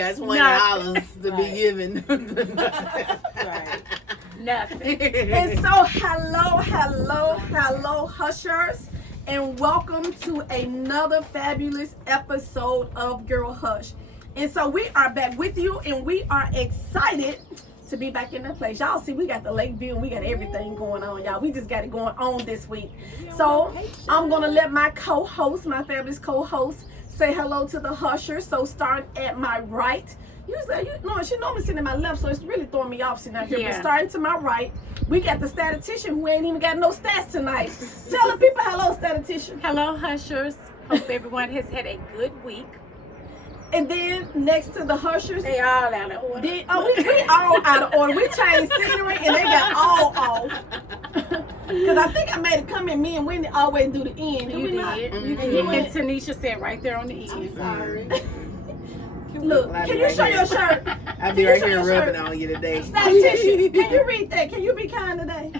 ain't got $20 to be given. Right. Nothing. And so, hello, Hushers, and welcome to another fabulous episode of Girl Hush. And so we are back with you, and we are excited to be back in the place. Y'all see, we got the lake view, and we got everything going on, y'all. We just got it going on this week. So I'm gonna let my co-host, my fabulous co-host, say hello to the Hushers. So starting at my right. Usually, she normally sitting at my left, so it's really throwing me off sitting out here. But starting to my right, we got the statistician who ain't even got no stats tonight. Tell the people hello, statistician. Hello, Hushers. Hope everyone has had a good week. And then next to the Hushers, they all out of order. we all out of order. We changed scenery and they got all off. Because I think I made a comment, me and Wendy always do the end. You did. Mm-hmm. And Tanisha said right there on the end. I'm sorry. Look, can you show your shirt? I'll be right here rubbing on you today. Statistician, can you read that? Can you be kind today?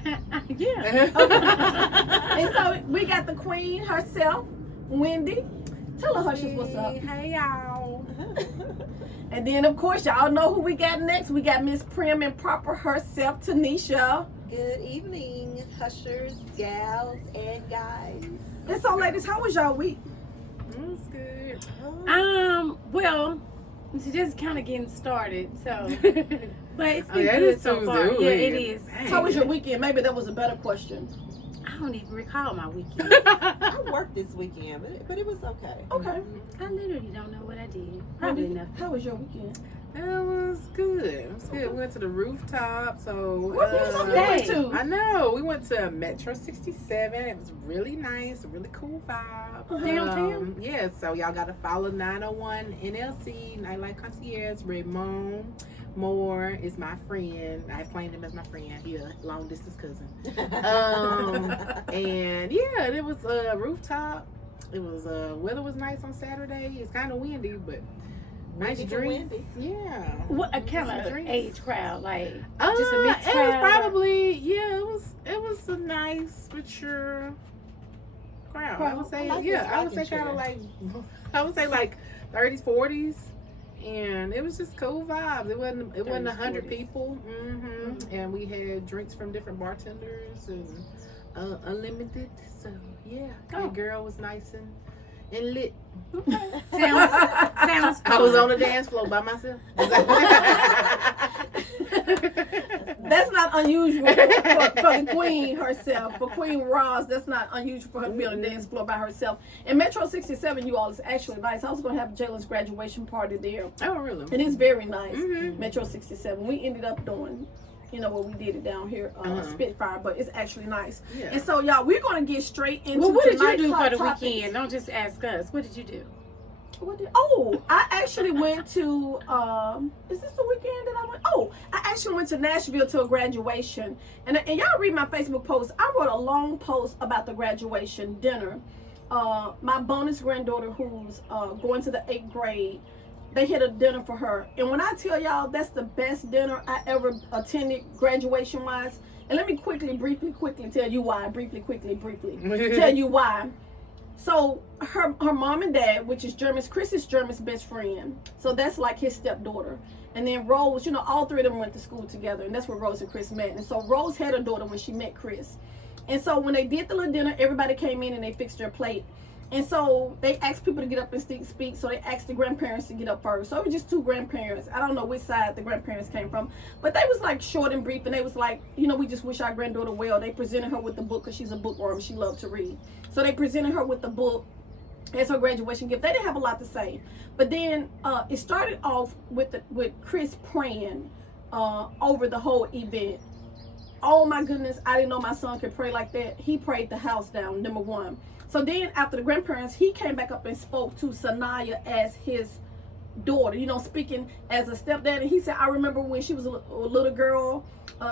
Yeah. Okay. And so we got the queen herself, Wendy. Tell the Hushers what's up. Hey, y'all. And then, of course, y'all know who we got next. We got Miss Prim and Proper herself, Tanisha. Good evening, Hushers, gals, and guys. And so, ladies, how was y'all week? It was good. Well, it's just kind of getting started, so. But it's been good so far. Yeah, it is. Dang. How was your weekend? Maybe that was a better question. I don't even recall my weekend. I worked this weekend, but it was okay. Okay. I literally don't know what I did. Probably nothing. How was your weekend? It was good. It was good. We went to the rooftop. So what went to? I know. We went to Metro 67. It was really nice. A really cool vibe. Downtown? Yeah. So y'all got to follow 901 NLC Nightlife Concierge. Ramon Moore is my friend. I claimed him as my friend. He a long distance cousin. And yeah, it was a rooftop. It was weather was nice on Saturday. It's kind of windy, but nice drinks. Yeah. What a kind of age crowd, like just a mixed crowd? It was probably it was a nice mature crowd. I would say I would say like 30s, 40s. And it was just cool vibes. It wasn't 100 people. Mm-hmm. And we had drinks from different bartenders and unlimited. So yeah, the girl was nice and lit. Okay. Sounds fun. I was on the dance floor by myself. That's not unusual for the queen herself. For Queen Roz, that's not unusual for her to be on the dance floor by herself. And Metro 67, you all, is actually nice. I was going to have Jalen's graduation party there. Oh, really? It is very nice. Mm-hmm. Metro 67. We ended up doing, what we did it down here, Spitfire, but it's actually nice. Yeah. And so, y'all, we're going to get straight into what did you do for the topics. weekend? Don't just ask us. What did you do? I actually went to, is this the weekend that I went? I actually went to Nashville to a graduation. And y'all read my Facebook post. I wrote a long post about the graduation dinner. My bonus granddaughter who's going to the 8th grade, they had a dinner for her. And when I tell y'all that's the best dinner I ever attended graduation-wise, and let me briefly tell you why. Briefly tell you why. So her mom and dad, which is Chris is Jeremy's best friend. So that's like his stepdaughter. And then Rose, all three of them went to school together. And that's where Rose and Chris met. And so Rose had a daughter when she met Chris. And so when they did the little dinner, everybody came in and they fixed their plate. And so they asked people to get up and speak. So they asked the grandparents to get up first. So it was just two grandparents. I don't know which side the grandparents came from. But they was like short and brief. And they was like, we just wish our granddaughter well. They presented her with the book because she's a bookworm. She loved to read. So they presented her with the book as her graduation gift. They didn't have a lot to say. But then it started off with Chris praying over the whole event. Oh my goodness, I didn't know my son could pray like that. He prayed the house down, number one. So then after the grandparents, he came back up and spoke to Sanaya as his daughter, speaking as a stepdad. And he said, I remember when she was a little girl,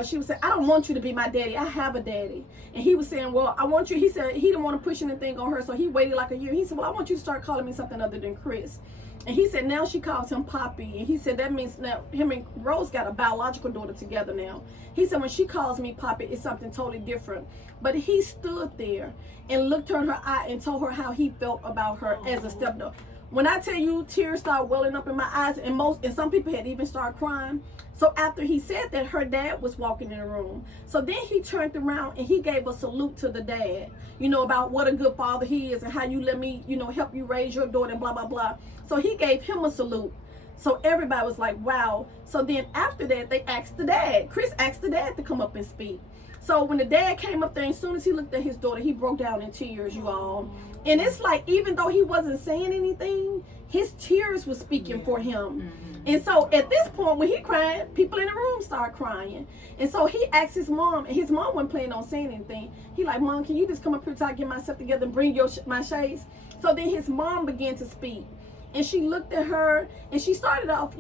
she was saying, I don't want you to be my daddy. I have a daddy. And he was saying, well, I want you. He said he didn't want to push anything on her. So he waited like a year. He said, well, I want you to start calling me something other than Chris. And he said now she calls him Poppy. And he said that means now him and Rose got a biological daughter together now. He said when she calls me Poppy, it's something totally different. But he stood there and looked her in her eye and told her how he felt about her as a stepdaughter. when I tell you tears started welling up in my eyes, and some people had even started crying. So after he said that, her dad was walking in the room. So then he turned around and he gave a salute to the dad, about what a good father he is and how you let me, help you raise your daughter and blah, blah, blah. So he gave him a salute. So everybody was like, wow. So then after that, they asked the dad. Chris asked the dad to come up and speak. So when the dad came up there, as soon as he looked at his daughter, he broke down in tears, you all. And it's like, even though he wasn't saying anything, his tears were speaking for him. And so at this point, when he cried, people in the room started crying. And so he asked his mom, and his mom wasn't planning on saying anything. He like, Mom, can you just come up here till I get myself together and bring my shades? So then his mom began to speak. And she looked at her, and she started off,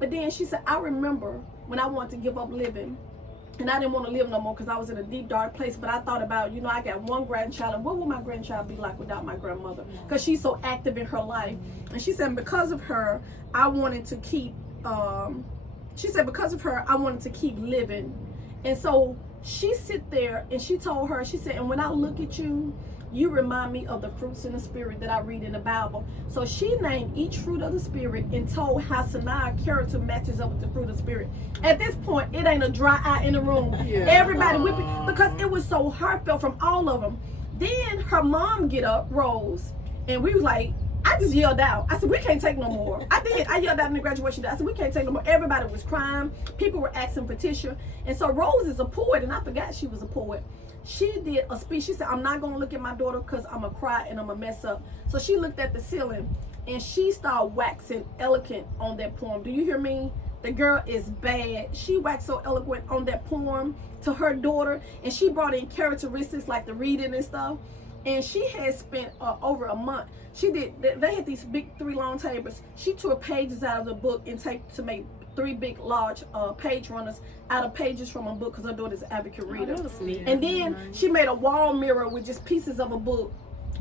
but then she said, I remember when I wanted to give up living. And I didn't want to live no more because I was in a deep, dark place. But I thought about, I got one grandchild. And what would my grandchild be like without my grandmother? Because she's so active in her life. And she said, because of her, I wanted to keep, living. And so she sit there and she told her, she said, and when I look at you, you remind me of the fruits in the spirit that I read in the Bible. So she named each fruit of the spirit and told how Sanai's character matches up with the fruit of the spirit. At this point, it ain't a dry eye in the room. Yeah. Everybody whipping because it was so heartfelt from all of them. Then her mom rose, and we was like, I just yelled out. I said, we can't take no more. I did. I yelled out in the graduation day. I said, we can't take no more. Everybody was crying. People were asking for tissue. And so Rose is a poet, and I forgot she was a poet. She did a speech. She said, I'm not going to look at my daughter because I'm going to cry and I'm going to mess up. So she looked at the ceiling and she started waxing eloquent on that poem. Do you hear me? The girl is bad. She waxed so eloquent on that poem to her daughter, and she brought in characteristics like the reading and stuff. And she had spent over a month. They had these big 3 long tables. She tore pages out of the book and taped to make 3 big, large page runners out of pages from a book because her daughter's an advocate reader. And then she made a wall mirror with just pieces of a book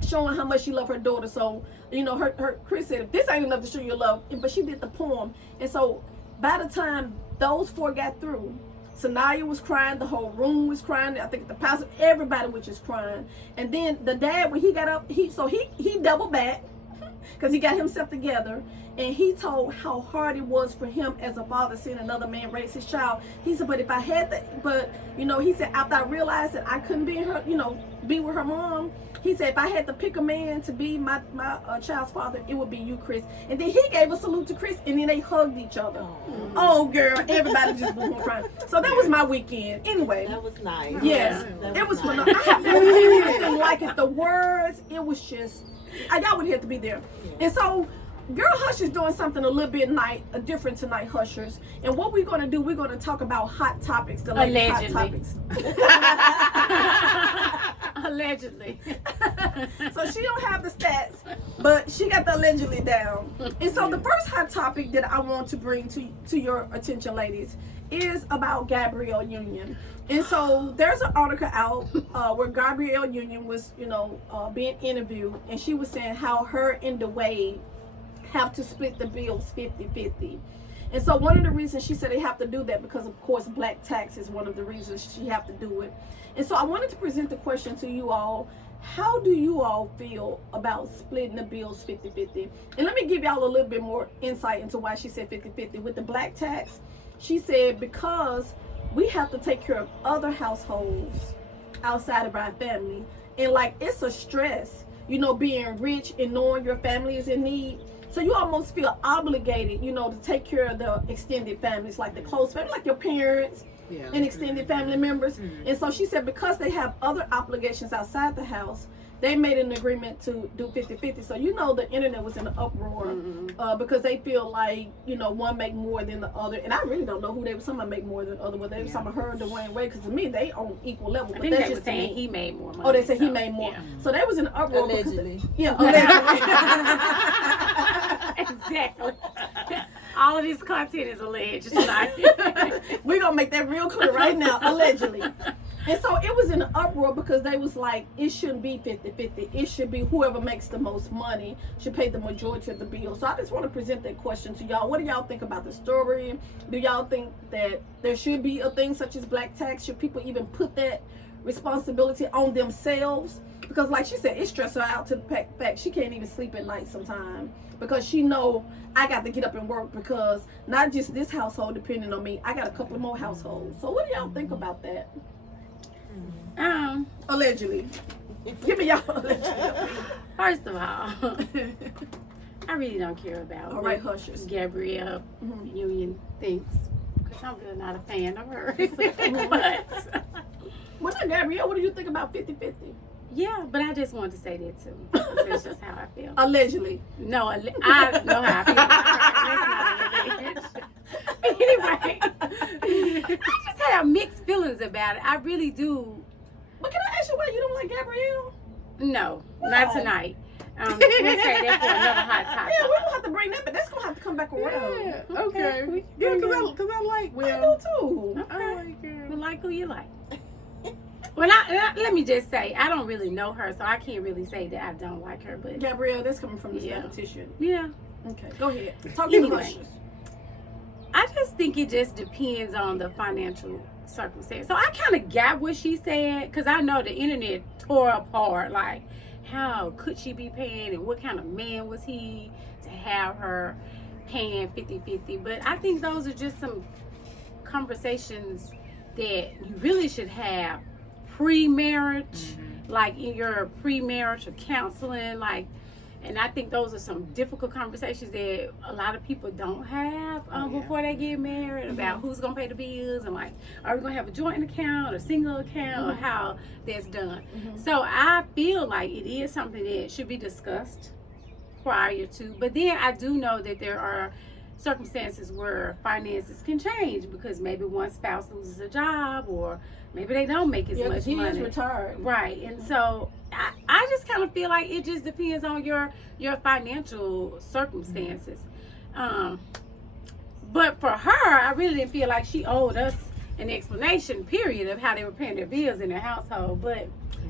showing how much she loved her daughter. So, her Chris said, if this ain't enough to show your love, but she did the poem. And so by the time those 4 got through, Sanaya was crying, the whole room was crying. I think the pastor, everybody was just crying. And then the dad, when he got up, he doubled back because he got himself together. And he told how hard it was for him as a father seeing another man raise his child. He said, but if I had he said, after I realized that I couldn't be with her mom, he said, if I had to pick a man to be my child's father, it would be you, Chris. And then he gave a salute to Chris, and then they hugged each other. Oh, girl, everybody just was crying. So that was my weekend. Anyway. That was nice. Yes. It was nice. I have never seen anything like it. The words, it was just, y'all would have to be there. And so, Girl Hush is doing something a little bit different tonight, Hushers. And what we're going to do, we're going to talk about hot topics, the latest hot topics. Allegedly. So she don't have the stats, but she got the allegedly down. And so the first hot topic that I want to bring to your attention, ladies, is about Gabrielle Union. And so there's an article out where Gabrielle Union was, being interviewed, and she was saying how her and Dwayne have to split the bills 50-50. And so one of the reasons she said they have to do that because, of course, black tax is one of the reasons she have to do it. And so I wanted to present the question to you all. How do you all feel about splitting the bills 50-50? And let me give y'all a little bit more insight into why she said 50-50. With the black tax, she said because we have to take care of other households outside of our family. And it's a stress, being rich and knowing your family is in need. So you almost feel obligated, to take care of the extended families, like the close family, like your parents and extended family members. And so she said because they have other obligations outside the house, they made an agreement to do 50-50. So the internet was in an uproar because they feel like, one make more than the other. And I really don't know who they were talking about make more than the other. Whether they were talking about her or Dwayne Wade, because to me, they on equal level. I think they were saying he made more money. Oh, they said he made more. Yeah. So they was in an uproar. Allegedly. Allegedly. Exactly. All of this content is alleged tonight. We're going to make that real clear right now. Allegedly. And so it was in an uproar because they was like, it shouldn't be 50-50. It should be whoever makes the most money should pay the majority of the bill. So I just want to present that question to y'all. What do y'all think about the story? Do y'all think that there should be a thing such as black tax? Should people even put that responsibility on themselves? Because like she said, it stressed her out to the fact she can't even sleep at night sometimes because she know I got to get up and work because not just this household depending on me, I got a couple more households. So what do y'all think about that? Allegedly. Give me y'all allegedly. First of all, I really don't care about all right, hushers. Gabrielle Union thinks because I'm really not a fan of her. But well, not Gabrielle, what do you think about 50-50? yeah, but I just wanted to say that too. That's just how I feel. Allegedly. No, I know how I feel. That's not anyway, I just have mixed feelings about it. I really do. But can I ask you why you don't like Gabrielle? No, not tonight. We'll say that for another hot topic. Yeah, we don't have to bring that, but that's gonna have to come back around. Yeah, okay. Yeah, because I like I Will. do too. Okay. I like her. You like who you like. Well, let me just say, I don't really know her, so I can't really say that I don't like her. But Gabrielle, that's coming from this Yeah. competition. yeah, Okay, go ahead. Talk to the Anyway. hushers. I just think it just depends on the financial circumstance. So I kind of got what she said because I know the internet tore apart. Like, how could she be paying and what kind of man was he to have her paying 50-50? But I think those are just some conversations that you really should have pre-marriage, like in your pre-marital counseling, like. And I think those are some difficult conversations that a lot of people don't have before they get married about who's going to pay the bills and like, are we going to have a joint account or single account or how that's done. So I feel like it is something that should be discussed prior to. But then I do know that there are circumstances where finances can change because maybe one spouse loses a job or maybe they don't make as much he money. is retired. Right. And so I just kind of feel like it just depends on your financial circumstances. But for her, I really didn't feel like she owed us an explanation, period, of how they were paying their bills in their household. But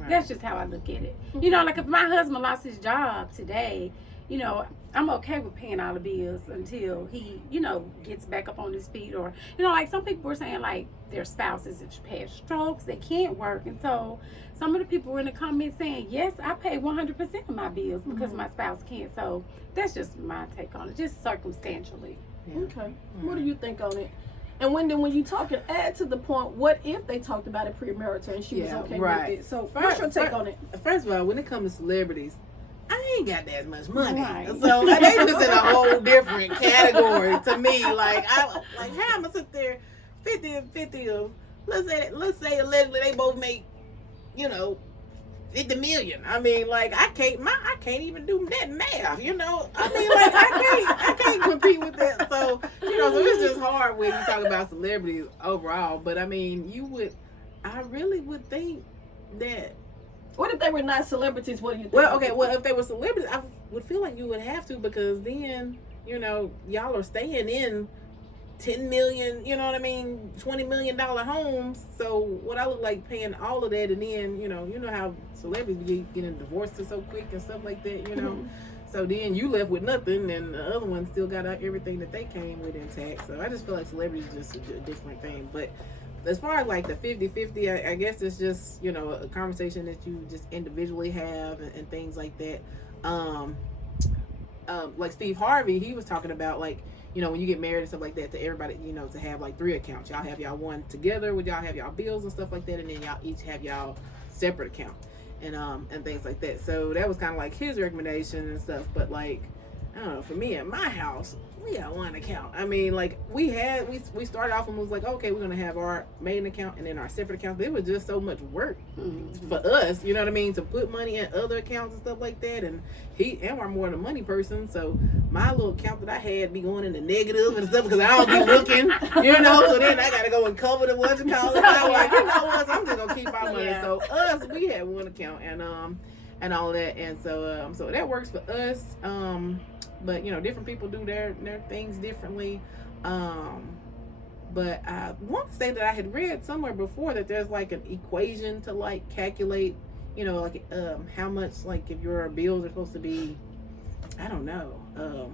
that's just how I look at it. You know, like if my husband lost his job today, you know, I'm okay with paying all the bills until he, you know, gets back up on his feet. Or, you know, like some people were saying like their spouses have had strokes, they can't work. And so some of the people were in the comments saying, yes, I pay 100% of my bills because my spouse can't. So that's just my take on it, just circumstantially. Yeah. Okay. What do you think on it? And when you talk and add to the point, what if they talked about it premarital and she was okay with it? So what's your take on it? First of all, when it comes to celebrities, I ain't got that much money, Right. so they just in a whole different category to me. Like how I'm gonna sit there 50 of let's say allegedly they both make, you know, 50 million. I mean, like I can't even do that math. You know, I mean, like I can't compete with that. So you know, so it's just hard when you talk about celebrities overall. But I mean, I really would think that. What if they were not celebrities? What do you think? Well, okay. Well, if they were celebrities, I would feel like you would have to because then, you know, y'all are staying in 10 million, you know what I mean, $20 million homes. So what I look like paying all of that, and then, you know how celebrities getting divorced so quick and stuff like that, you know. So then you left with nothing, and the other one still got everything that they came with intact. So I just feel like celebrities is just a different thing. But as far as like the 50-50, I guess it's just, you know, a conversation that you just individually have and things like that. Like Steve Harvey, he was talking about like, you know, when you get married and stuff like that, to everybody, you know, to have like 3 accounts. Y'all have y'all one together, with y'all have y'all bills and stuff like that, and then y'all each have y'all separate account and things like that. So that was kind of like his recommendation and stuff. But like, I don't know, for me at my house, we got one account. I mean, like we started off and was like, okay, we're gonna have our main account and then our separate account. It was just so much work for us, you know what I mean, to put money in other accounts and stuff like that. And I'm more the money person, so my little account that I had be going in the negative and stuff because I don't be looking, you know. So then I gotta go and cover the ones and call it. I'm like, you know what? I'm just gonna keep our money. So we had one account and all that, and so that works for us. But you know, different people do their things differently. But I want to say that I had read somewhere before that there's like an equation to like calculate, like how much, like if your bills are supposed to be, I don't know,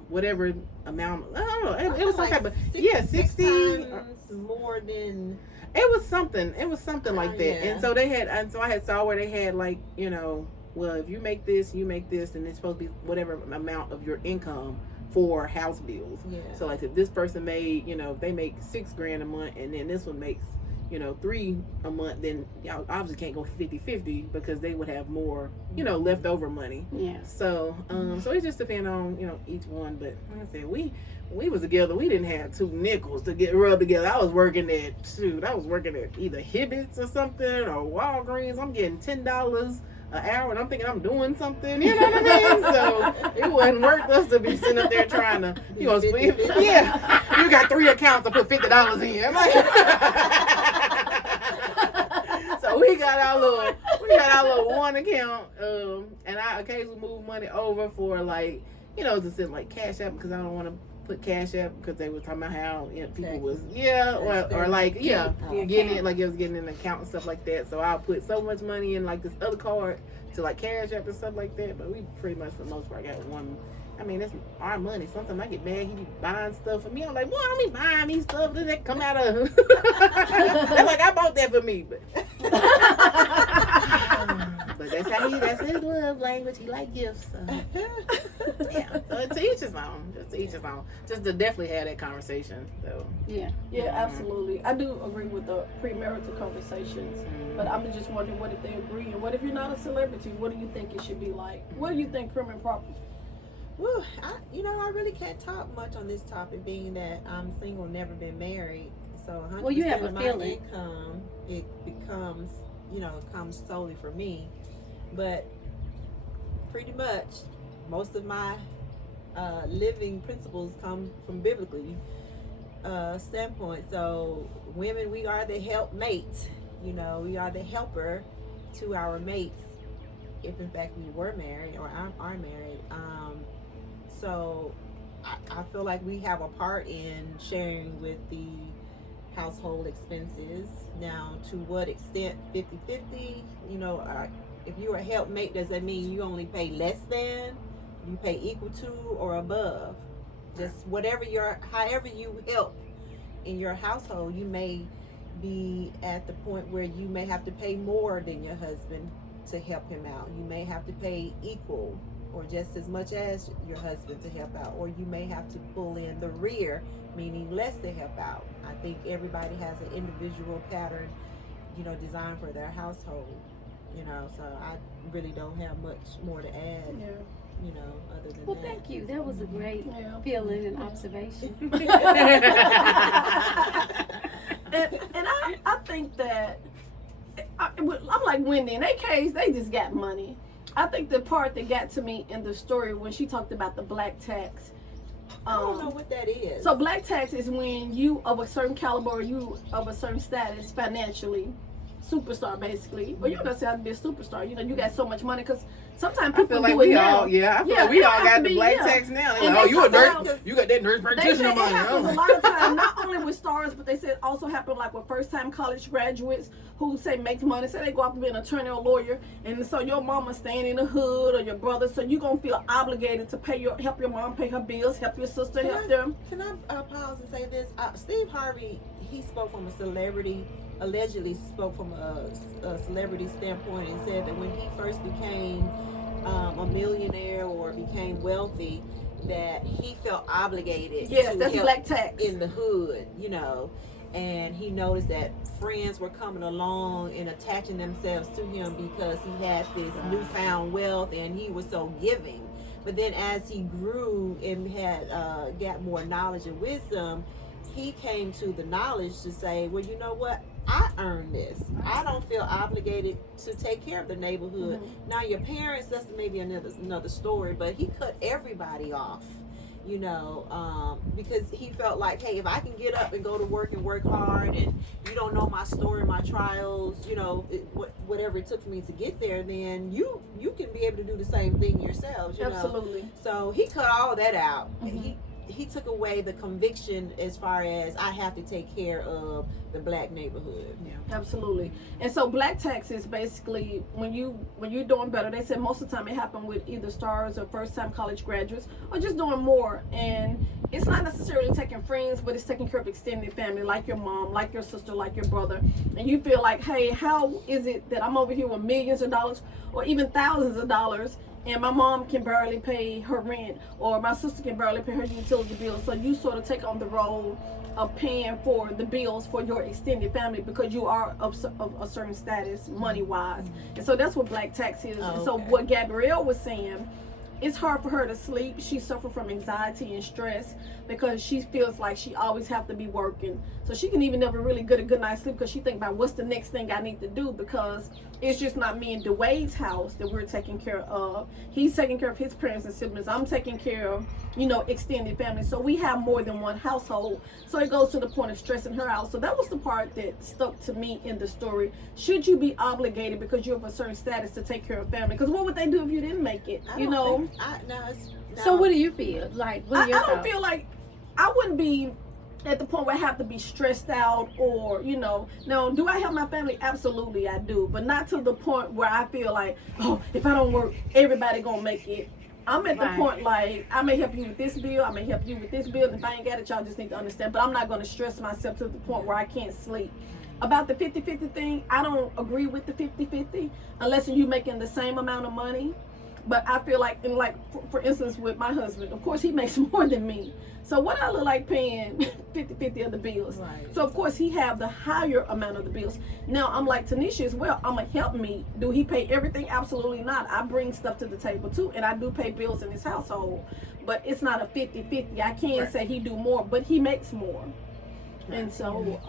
whatever amount. I don't know. It was some type of 60 times more than. It was something. Like that. Yeah. And so I had saw where they had like, well, if you make this, and it's supposed to be whatever amount of your income for house bills. Yeah. So like if this person made, if they make $6,000 a month, and then this one makes, $3 a month, then y'all obviously can't go 50-50 because they would have more, leftover money. Yeah. So so it just depends on, each one. But like I said, we was together. We didn't have 2 nickels to get rubbed together. I was working at either Hibbett's or something or Walgreens. I'm getting $10 an hour, and I'm thinking I'm doing something, you know what I mean? So it wasn't worth us to be sitting up there trying to, split. Yeah, you got 3 accounts to put $50 in. Like, so we got our little one account, and I occasionally move money over for like, to send like Cash App, because I don't want to put Cash App because they were talking about how people was or like getting it, like it was getting an account and stuff like that. So I'll put so much money in like this other card to like Cash App and stuff like that. But we pretty much for the most part got one. I mean, that's our money. Sometimes I get mad. He be buying stuff for me. I'm like, boy, don't be buying me stuff. Does that come out of? They're like, I bought that for me, but. But that's his love language. He like gifts. So. Yeah. So to each his own. Just to definitely have that conversation, though. Yeah. Yeah, absolutely. I do agree with the premarital conversations, but I'm just wondering, what if they agree, and what if you're not a celebrity? What do you think it should be like? What do you think prim and proper? Well, I really can't talk much on this topic, being that I'm single, never been married. So 100% you have a of my feeling. income, it becomes, comes solely for me. But pretty much, most of my living principles come from biblically standpoint. So women, we are the helpmate. We are the helper to our mates, if in fact we were married or are married. So I feel like we have a part in sharing with the household expenses. Now, to what extent 50-50, if you're a helpmate, does that mean you only pay less than, you pay equal to, or above? Just however you help in your household, you may be at the point where you may have to pay more than your husband to help him out. You may have to pay equal or just as much as your husband to help out, or you may have to pull in the rear, meaning less to help out. I think everybody has an individual pattern, designed for their household, so I really don't have much more to add, other than that. Thank you. That was a great feeling and observation. And I think that, I'm like Wendy, in their case, they just got money. I think the part that got to me in the story when she talked about the black tax. I don't know what that is. So black tax is when you of a certain caliber, or you of a certain status financially, superstar basically. Well, you don't necessarily have to be a superstar. You got so much money, because sometimes people I feel like do it we now. all, I feel like we all got the black tax now. And Like, you a sometimes- nurse, you got that nurse They practitioner say it money. happens a lot of times, not only with stars, but they say it also happens like with first-time college graduates who say makes money. Say they go out to be an attorney or lawyer, and so your mama staying in the hood or your brother, so you're gonna feel obligated to help your mom pay her bills, help your sister, help them. Can I pause and say this? Steve Harvey, he spoke from a celebrity. Allegedly spoke from a celebrity standpoint, and said that when he first became a millionaire or became wealthy, that he felt obligated Yes, to that's help black tax. in the hood, and he noticed that friends were coming along and attaching themselves to him because he had this newfound wealth and he was so giving. But then as he grew and had got more knowledge and wisdom, he came to the knowledge to say, well, you know what? I earned this. I don't feel obligated to take care of the neighborhood. Mm-hmm. Now, your parents, that's maybe another story, but he cut everybody off, because he felt like, hey, if I can get up and go to work and work hard, and you don't know my story, my trials, whatever it took for me to get there, then you can be able to do the same thing yourselves. Absolutely. So he cut all that out. Mm-hmm. he took away the conviction as far as I have to take care of the black neighborhood. Yeah. Absolutely. And so black tax is basically when you're doing better. They said most of the time it happened with either stars or first time college graduates or just doing more. And it's not necessarily taking friends, but it's taking care of extended family, like your mom, like your sister, like your brother. And you feel like, hey, how is it that I'm over here with millions of dollars or even thousands of dollars, and my mom can barely pay her rent, or my sister can barely pay her utility bills? So you sort of take on the role of paying for the bills for your extended family because you are of a certain status money wise. And so that's what black tax is. Oh, And so okay. what Gabrielle was saying, it's hard for her to sleep. She suffers from anxiety and stress because she feels like she always have to be working. So she can even never really get a good night's sleep because she think about what's the next thing I need to do, because it's just not me and Dwayne's house that we're taking care of. He's taking care of his parents and siblings. I'm taking care of, extended family. So we have more than one household. So it goes to the point of stressing her out. So that was the part that stuck to me in the story. Should you be obligated because you're of a certain status to take care of family? Because what would they do if you didn't make it? No. So what do you feel? Like, what are I your don't thoughts? feel like I wouldn't be at the point where I have to be stressed out or, Now, do I help my family? Absolutely, I do. But not to the point where I feel like, oh, if I don't work, everybody gonna make it. I'm at the Right. point like, I may help you with this bill, I may help you with this bill. And if I ain't got it, y'all just need to understand. But I'm not gonna stress myself to the point where I can't sleep. About the 50-50 thing, I don't agree with the 50-50 unless you making the same amount of money. But I feel like, for instance, with my husband, of course, he makes more than me. So what I look like paying 50-50 of the bills. Right. So, of course, he have the higher amount of the bills. Now, I'm like Tanisha as well. I'm going to help me. Do he pay everything? Absolutely not. I bring stuff to the table, too. And I do pay bills in his household. But it's not a 50-50. I can't say he do more, but he makes more. And so...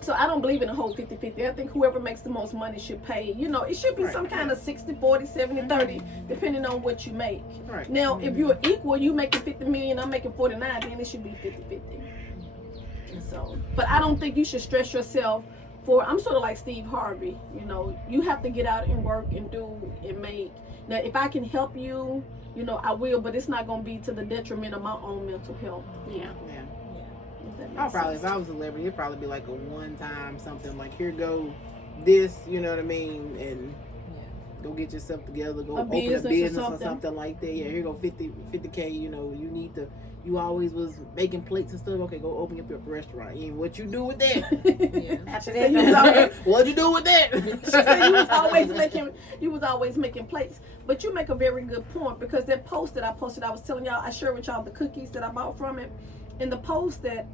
So I don't believe in the whole 50-50. I think whoever makes the most money should pay. It should be some kind of 60-40, 70-30, depending on what you make. Right. Now, if you're equal, you making 50 million, I'm making 49, then it should be 50-50. And so, but I don't think you should stress yourself for, I'm sort of like Steve Harvey. You have to get out and work and do and make. Now, if I can help you, I will, but it's not going to be to the detriment of my own mental health. Yeah. Yeah. If that I'll makes probably, sense. if I was a celebrity, it'd probably be like a one-time something, like here go this, you know what I mean, and go get yourself together, go open a business or business or something. something like that. Yeah, here go 50K. You need to. You always was making plates and stuff. Okay, go open up your restaurant. And what you do with that? After So that, you was always, What you do with that? she said you was always making plates. But you make a very good point, because that post that I posted, I was telling y'all, I shared with y'all the cookies that I bought from it. And the post that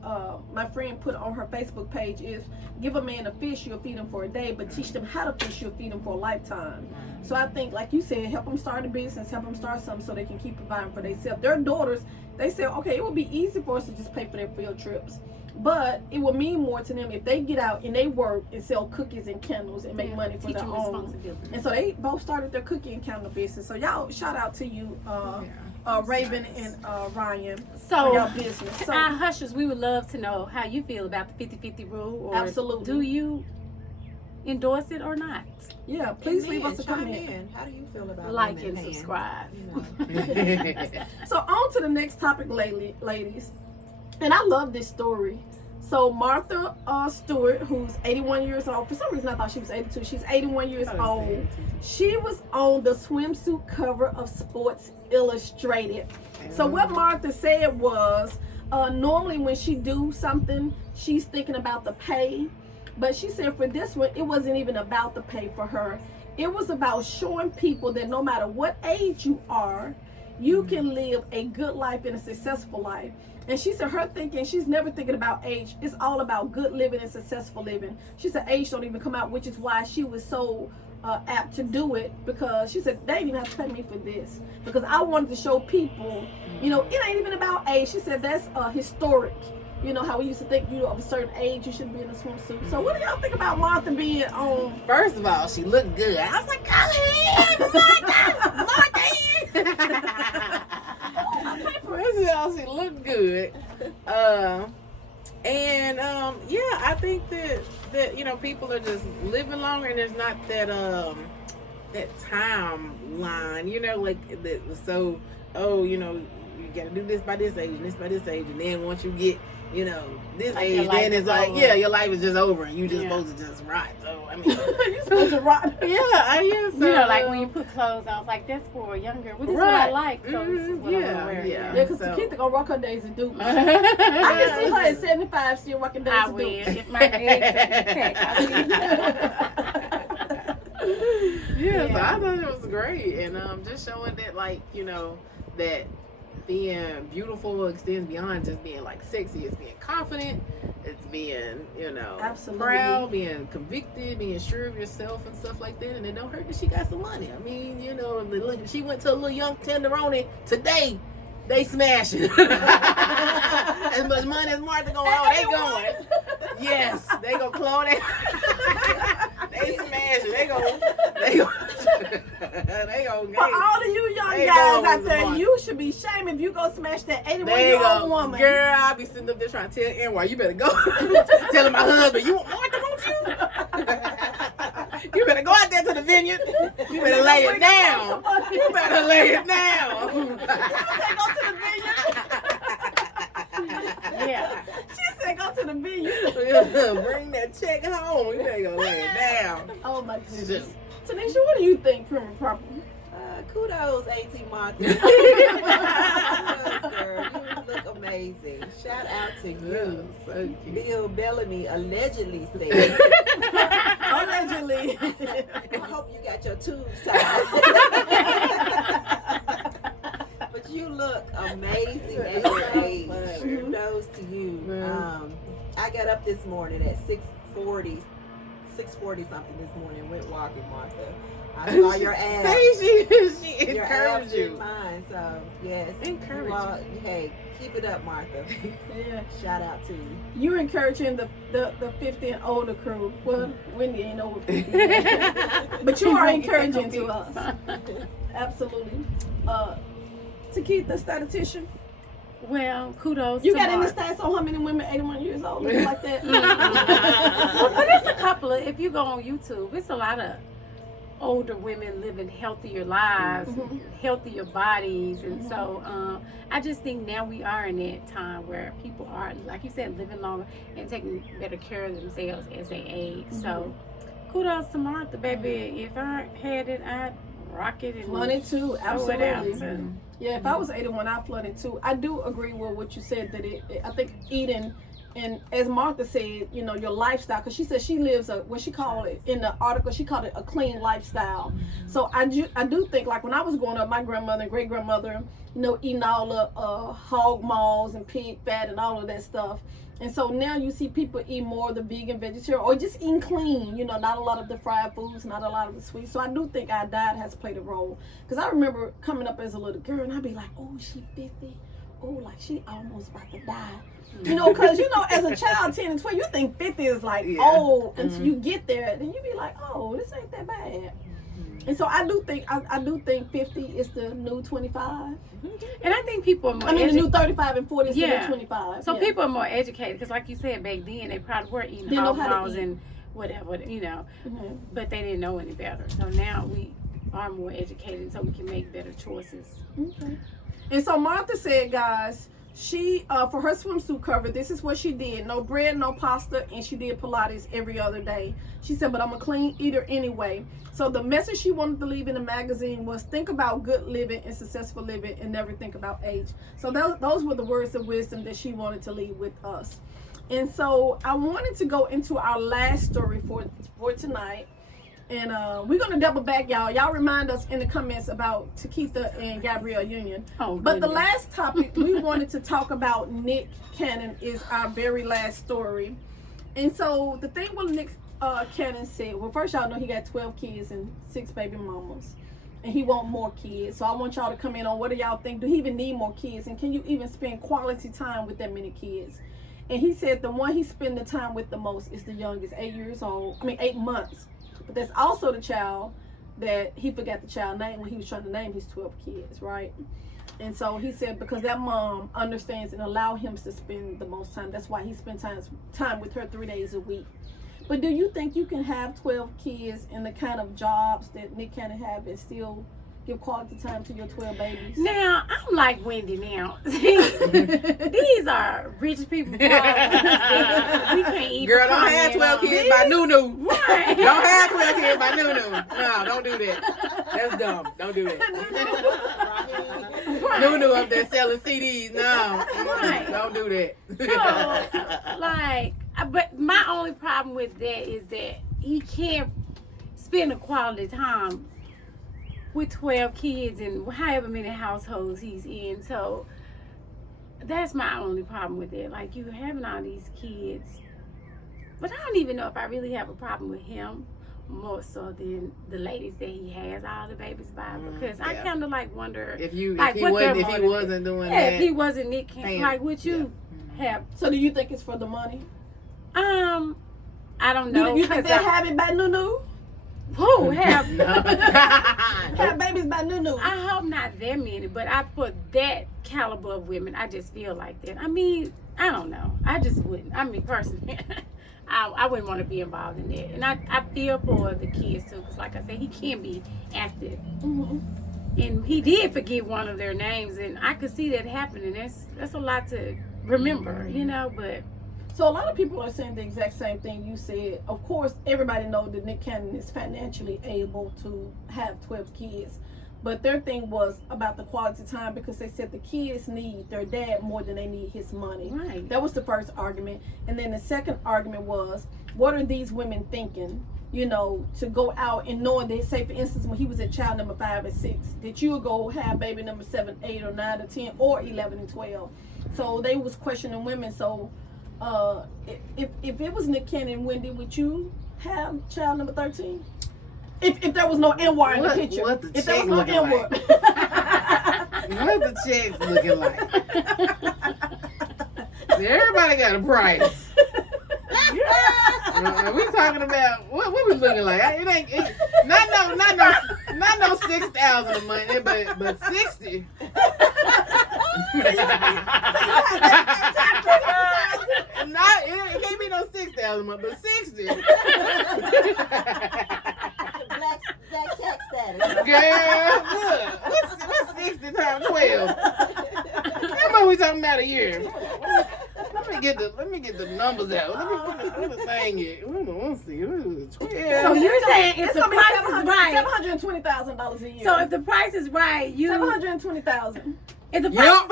my friend put on her Facebook page is, give a man a fish, you'll feed him for a day, but teach them how to fish, you'll feed them for a lifetime. So I think, like you said, help them start a business, help them start something so they can keep providing for themselves. Their daughters, they say, okay, it would be easy for us to just pay for their field trips, but it would mean more to them if they get out and they work and sell cookies and candles and make money for teach their you own. responsibility. And so they both started their cookie and candle business. So y'all, shout out to you, Raven and Ryan, for So, your business. So our hushers, we would love to know how you feel about the 50-50 rule. Or Absolutely. do you endorse it or not? yeah, please And leave men, us a chime comment. in. How do you feel about Like women and paying? subscribe. So on to the next topic, ladies. And I love this story. So Martha Stewart, who's 81 years old. For some reason I thought she was 82. She's 81 years old. She was on the swimsuit cover of Sports Illustrated. So what Martha said was, normally when she do something, she's thinking about the pay. But she said for this one, it wasn't even about the pay for her. It was about showing people that no matter what age you are, you can live a good life and a successful life. And she said her thinking, she's never thinking about age. It's all about good living and successful living. She said age don't even come out, which is why she was so apt to do it, because she said they didn't even have to pay me for this, because I wanted to show people, it ain't even about age. She said that's historic. How we used to think of a certain age you shouldn't be in a swimsuit. So what do y'all think about Martha being on? First of all, she looked good. I was like, go ahead, Martha. First of all, she looked good. I think that people are just living longer, and there's not that that timeline, like that was so, you gotta do this by this age and this by this age, and then once you get, you know, this Like age, then it's like, over. yeah, your life is just over, and you just Yeah. supposed to just rot. So I mean, You're supposed to rock. yeah, I so, You know, like when you put clothes on, it's like that's for a younger. Well, this is what I Right. like, so this is what I'm Yeah, gonna wear. yeah. Yeah, because So- Takitha gonna rock her Daisy Duke. I can see her at 75 still rocking Daisy I Duke. will. If my eggs are Yeah, so I thought it was great, and just showing that, like, you know, that being beautiful extends beyond just being like sexy. It's being confident. It's being, you know, Absolutely. proud, being convicted, being sure of yourself and stuff like that. And it don't hurt that she got some money. I mean, you know, she went to a little young tenderoni today. They smashing. As much money as Martha going on, they going. Yes, they gonna clone it. They smashing. They go. For all of you young They guys going out with there, the you should be shamed if you go smash that There you 81-year-old go. woman. Girl, I'll be sitting up there trying to tell Anwar, you better go. Telling my husband, you want Martha, won't you? You better go out there to the vineyard. You better lay it down. You better lay it down. Go to the vineyard. Yeah. She said go to the vineyard. Bring that check home. You better go lay it down. Oh my goodness. Tanisha, what do you think, Prim and Proper? Kudos, A.T. Martha. Kudos, girl. You look amazing. Shout out to you. So cute. Bill Bellamy allegedly said, Allegedly. I hope you got your tubes tied. But you look amazing at your age. Kudos to you. I got up this morning at 6:40 something this morning, went walking, Martha. I saw your ass. She Your encouraged abs you. in mine, so yes. Encourage You all, hey, keep it up, Martha. Yeah. Shout out to you. You're encouraging the 50 and older crew. Well, Wendy ain't over 50. But you are encouraging to us. Absolutely. Takitha, statistician. Well, kudos. You to got any Martha. stats on how many women 81 years old looking like that? But it's a couple of, if you go on YouTube, it's a lot of older women living healthier lives, healthier bodies. And so I just think now we are in that time where people are, like you said, living longer and taking better care of themselves as they age. So kudos to Martha, baby. If I had it, I'd rock it and Flooded too, throw it out. absolutely. Yeah, if I was 81, I'd flooded too. I do agree with what you said that I think eating, and as Martha said, you know, your lifestyle, because she said she lives what she called it in the article, she called it a clean lifestyle. So I do think, like when I was growing up, my grandmother and great grandmother, you know, eating all the hog maws and pig fat and all of that stuff. And so now you see people eat more of the vegan, vegetarian, or just eating clean, you know, not a lot of the fried foods, not a lot of the sweets. So I do think our diet has played a role. Because I remember coming up as a little girl and I'd be like, oh, she 50. Oh, like she almost about to die. You know, because, you know, as a child, 10 and 12, you think 50 is like old until you get there. Then you be like, oh, this ain't that bad. And so I do think 50 is the new 25. And I think people are more I mean, the new 35 and 40 is the new 25. So people are more educated because, like you said, back then they probably were eating Didn't know hog how to maws eat. and whatever, you know, Mhm. but they didn't know any better. So now we are more educated, so we can make better choices. Okay. And so Martha said, guys, she for her swimsuit cover, this is what she did: no bread, no pasta, and she did Pilates every other day. She said, but I'm a clean eater anyway. So the message she wanted to leave in the magazine was, think about good living and successful living and never think about age. So those were the words of wisdom that she wanted to leave with us. And so I wanted to go into our last story for tonight. And we're going to double back, y'all. Y'all remind us in the comments about Takitha and Gabrielle Union. Oh, But the goodness. last topic we wanted to talk about, Nick Cannon, is our very last story. And so the thing with Nick Cannon said, well, first y'all know he got 12 kids and 6 baby mamas. And he want more kids. So I want y'all to come in on what do y'all think? Do he even need more kids? And can you even spend quality time with that many kids? And he said the one he spend the time with the most is the youngest, 8 months. But that's also the child that he forgot the child name when he was trying to name his 12 kids, right? And so he said because that mom understands and allow him to spend the most time. That's why he spent time with her 3 days a week. But do you think you can have 12 kids in the kind of jobs that Nick Cannon have and still give quality time to your 12 babies? Now, I'm like Wendy now. These are rich people problems. We can't even Girl, don't have 12 kids by Nunu. Right. Don't have 12 kids by Nunu. No, don't do that. That's dumb. Don't do that. Right. Nunu up there selling CDs. No. Right. Don't do that. But my only problem with that is that he can't spend a quality time with 12 kids and however many households he's in. So that's my only problem with it. Like, you having all these kids. But I don't even know if I really have a problem with him more so than the ladies that he has all the babies by, because I kind of like wonder if like, he what wasn't doing that. if he wasn't Nick Cannon, like, would you have? So do you think it's for the money? I don't know. You think they'll have it by Nunu? Who have? Have babies by Nunu? I hope not that many, but for that caliber of women, I just feel like that. I mean, I don't know. I just wouldn't. I mean, personally, I wouldn't want to be involved in that. And I feel for the kids too, because like I said, he can be active. Mm-hmm. And he did forget one of their names, and I could see that happening. That's a lot to remember, you know, but... So a lot of people are saying the exact same thing you said. Of course, everybody knows that Nick Cannon is financially able to have 12 kids. But their thing was about the quality time, because they said the kids need their dad more than they need his money. Right. That was the first argument. And then the second argument was, what are these women thinking? You know, to go out and knowing that, say for instance, when he was at child number 5 and 6, that you would go have baby number 7, 8, or 9, or 10, or 11 and 12. So they was questioning women. So if it was Nick Cannon, Wendy, would you have child number 13? If there was no N-word in the picture. What the if there check was no looking N-word. like? What the checks looking like? Everybody got a price. We talking about what we looking like? It ain't not no 6,000 a month, but 60. It can't be no 6,000 a month, but 60. Black tax status. Girl, look, what's 60 times 12? How much we talking about a year? Let me get the numbers out. Let me put the thing in. Let's see. 12. So you're saying if the price is right, $720,000 a year. so if the price is right, you $720,000. if the price Yep.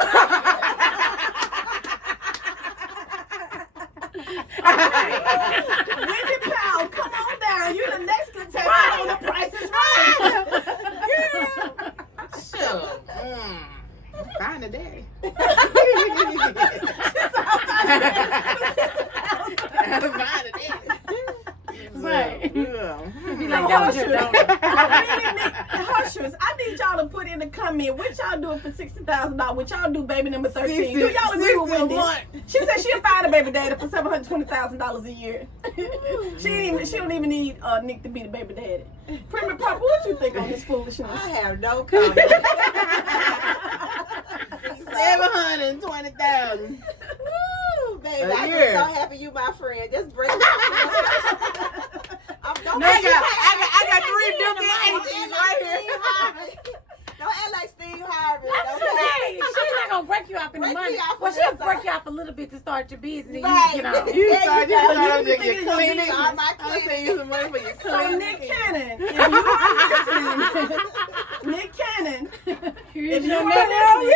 Wendy Powell, come on down. You the next contestant on The Price is Right. Sure. Find a daddy. Find a daddy. Right. Yeah. be like, that was your donor. Hushers, I need y'all to put in the comment what y'all doing for $60,000. What y'all do, baby number 13? 60, Do y'all agree with 60 a Wendy? month. She said she'll find a baby daddy for $720,000 a year. She don't even need Nick to be the baby daddy. Prima Papa, what you think on this foolishness? I have no comment. 720,000. Woo, baby, A I'm year. just so happy you my friend. Just bring it. I got 3 built-in ATs right here. Don't act like Steve Harvey. That's what I'm saying. She's not gonna break you off in the Break money. me off Well, on she'll this break side. you off a little bit to start your business. Right. And you get You off. start you your thinking of clinic. your business. My I'll send you some money for your So clinic. Nick Cannon, if you are listening, Nick Cannon, Here's if you your are number. listening,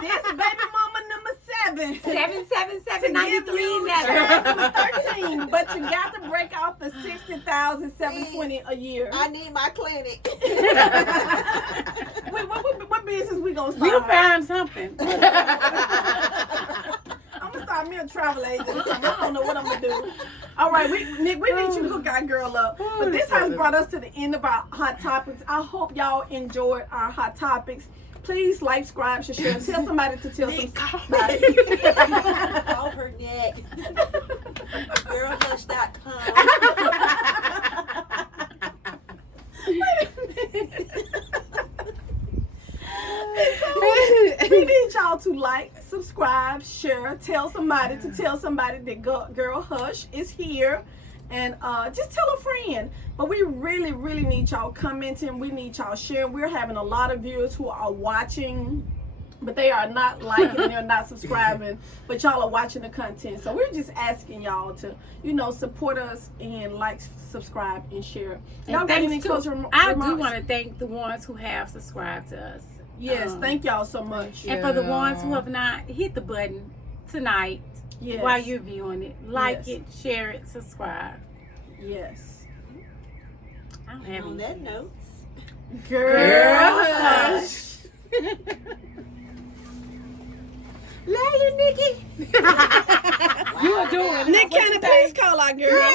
this baby mama number 7. 777-93-11. But you got to break off the $60,720 a year. I need my clinic. Wait, what business we gonna start? We'll find something. I'm gonna start me a travel agent. I don't know what I'm gonna do. All right, Nick, we need you to hook our girl up. But this has brought us to the end of our hot topics. I hope y'all enjoyed our hot topics. Please like, subscribe, share. Tell somebody to tell somebody. Call her neck. Girlhush.com. We need y'all to like, subscribe, share, tell somebody to tell somebody that Girl Hush is here. And just tell a friend. But we really, really need y'all commenting. We need y'all sharing. We're having a lot of viewers who are watching, but they are not liking and they're not subscribing. But y'all are watching the content. So we're just asking y'all to, support us and like, subscribe, and share. Y'all got any closing remarks? I do want to thank the ones who have subscribed to us. Yes, thank y'all so much. And for the ones who have not, hit the button tonight while you're viewing it. Like it, share it, subscribe. Yes. I don't have On that note, Girl hush. Love you, Nikki. You are doing it. Nick Cannon, please call our girl.